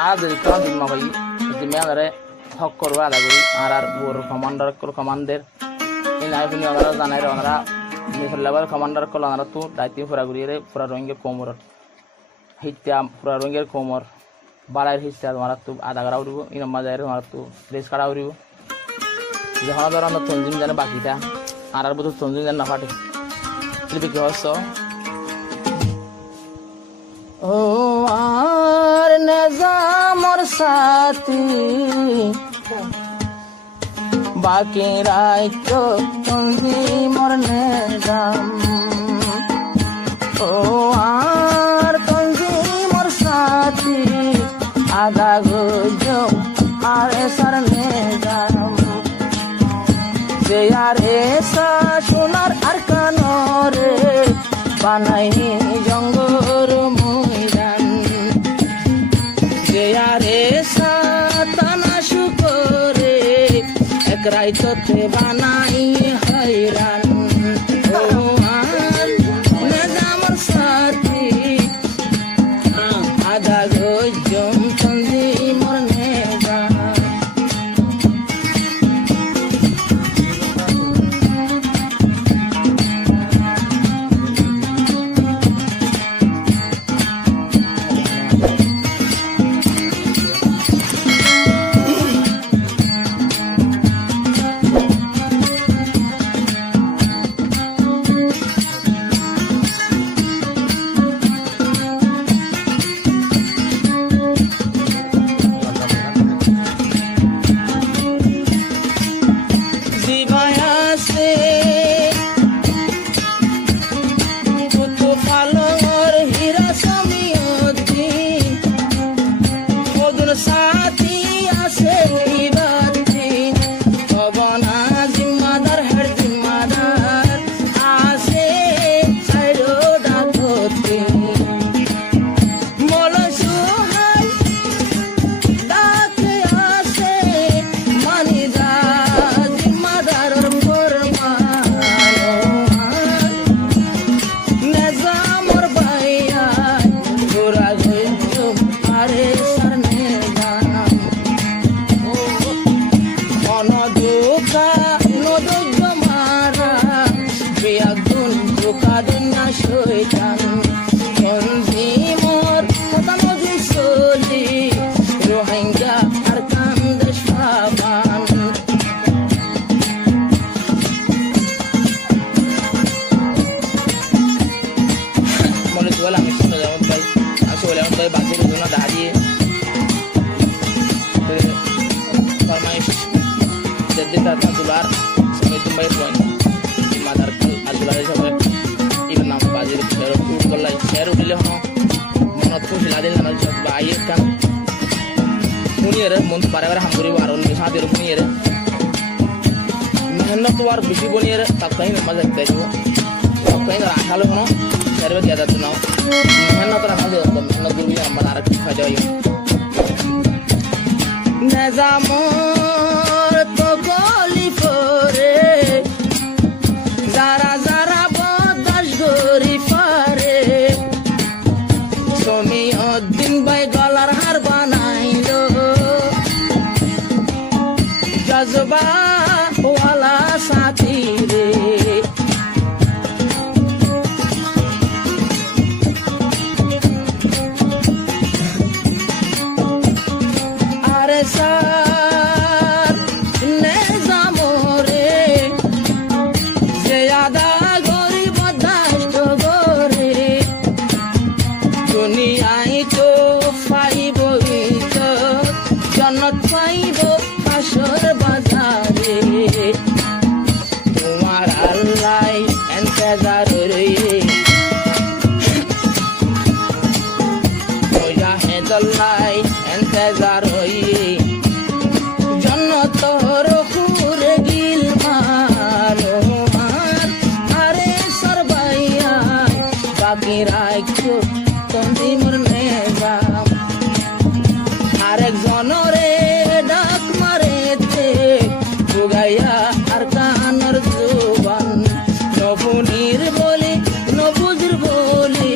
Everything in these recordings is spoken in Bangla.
আর যদি তোরা দিন মা ভাই যদি মেয়াদারে হক করবো আদা করি আর ওর কমান্ডার এই নাইফিনি ওনারা জানাই ওনারা মিশর লেভেল কমান্ডার কল ওনারা তো দায়িত্ব ফুরা ঘুরিয়ে পুরা রঙের কোমর হিত্যা পুরা রঙের কোমর বাড়াইয়ের হিসা তোমার তো আদা করা উঠব ইনম মাজায় তোমার তো রেস কাটা উঠব যখন ধর আমরা তঞ্জিম জানে বাকিটা আর বোধ তঞ্জিম জানে না ফাটে বিক্রি হচ্ছ ও আর নেজামর সাথী বাকি রাইত তঞ্জিমর নেজাম ও আর তঞ্জিমর সাথী আদা গুজো আর সার নেজাম যে আর এসা সোনার আর কানরে বানাই জঙ্গর ময়দান যে আর এসা তানা শুকরে এক রাইততে বানাই হয়রান ও আর নেজামর সাথী আদা গজম তঞ্জিমর নেজাম মন বারে হাম করিব আর সাথে বুনিয়ে মেহনত তো আর বেশি বনিয়ে তাই মজা দেখতে দিব তাই আঠালো কোনো সেরবে দিয়া যাচ্ছে না মেহনত রাখা দিয়ে মেহনত করবি আমার আর কি খাওয়া যাই নেজামর তো গলি পরে যারা যারা বদাস গরি পারে সমি অদ্দিন ভাই গলার হার বানাইলো জজবা ওয়ালা সাথী রে আরে সার নেজামরে যে আদা গরিব দাষ্ট গরে দুনিয়ায় তো পাইব জন্নত পাইব আসর বাজারে তোমার আল্লাহ এন্তেজার রে মুজাহিদুল্লাহ এন্তেজার হই জন্নত রহুরে গিল মানো আরে সরবাইয়া বাকি রাখো তঞ্জিমর নেজাম আরেক জনরে ডাক মারেতে বুগাইয়া আর কানর জুবান নবুনির বলি নবুজর বলি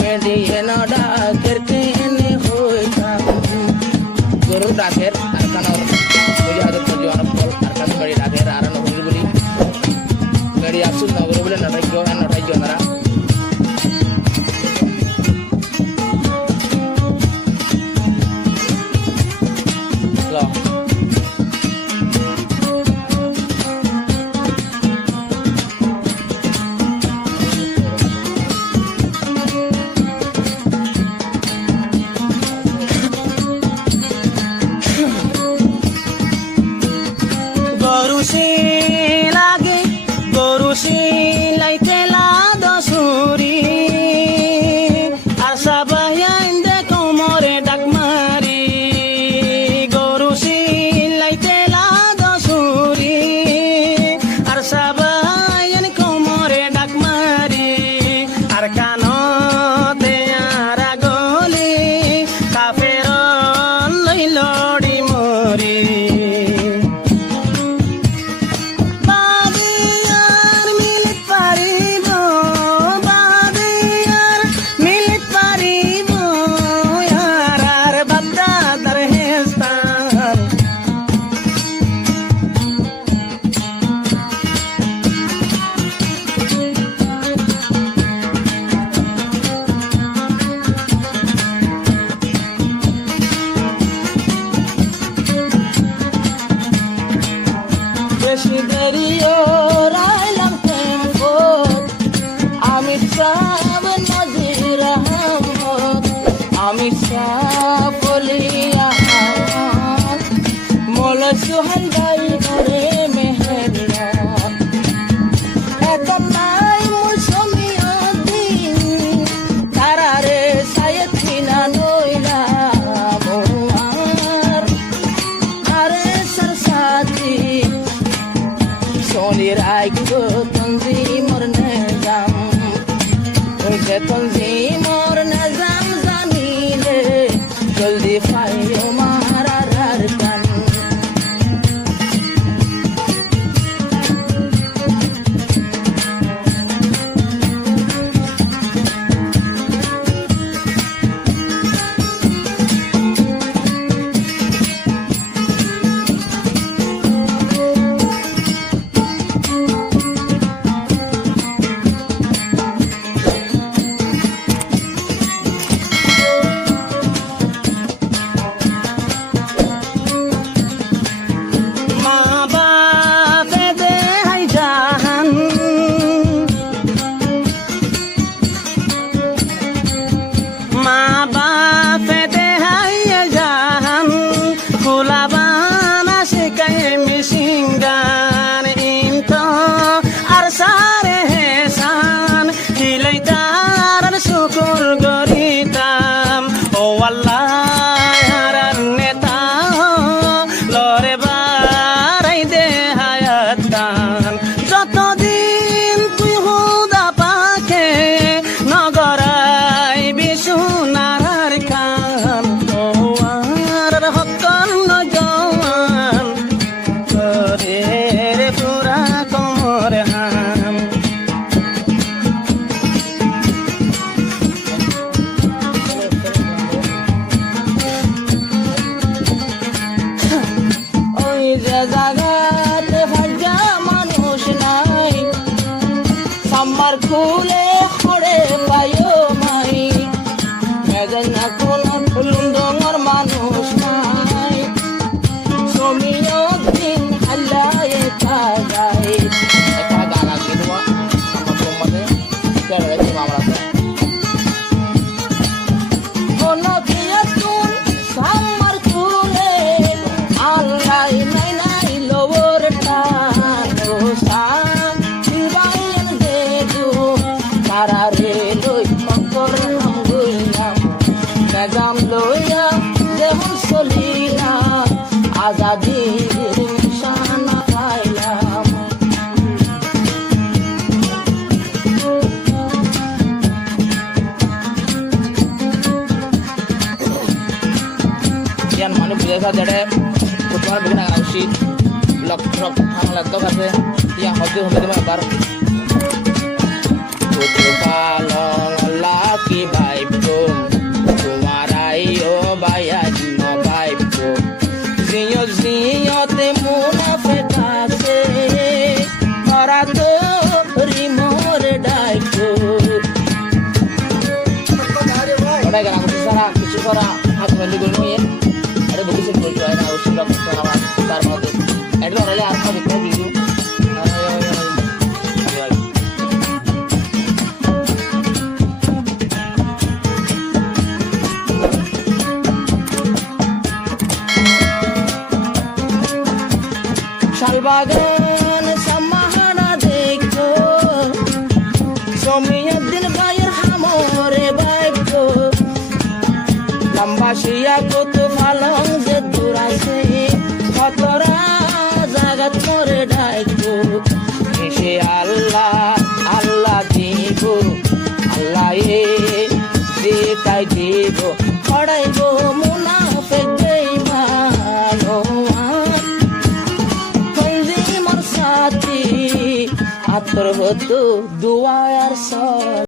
মেডিয়ে না ডাকের কেনে হইতাম ডাকের আরকানোর মুজাহিদ পরিজন ফল আরকান বাড়ি ডাকের আর নগরী বলি গাড়ি আসুন নগরী বলে নটাইজ ওনারা तंजीमोर नजाम जानीले जल्दी फायो मारा रारकान जड़े कुटुंब बिगना गावशी लक थांगला तो कासे या हदे होमे दे बार कुटु पालो लाकी भाई को तुम्हारा यो बाया न भाई को বলি গুলো নিয়ে আরে বলিস বলতে হয় না অবশ্যই করতে আমার তার মধ্যে এডলো হলে আর সব একটা ভিডিও শালবাগান সামাহানা দেখো সমিয়াদ্দিন ভাইয়ের হামরে বাইকো লম্বাসিয়া কত ফালং যে দূর আছে কতরা জাগাত করে ডাইকো এসে আল্লাহ আল্লাহ দিব আল্লাহ যে তাই দিব পড়াইব মুনাফিক বেঈমান আতর হতো দুয়ার সর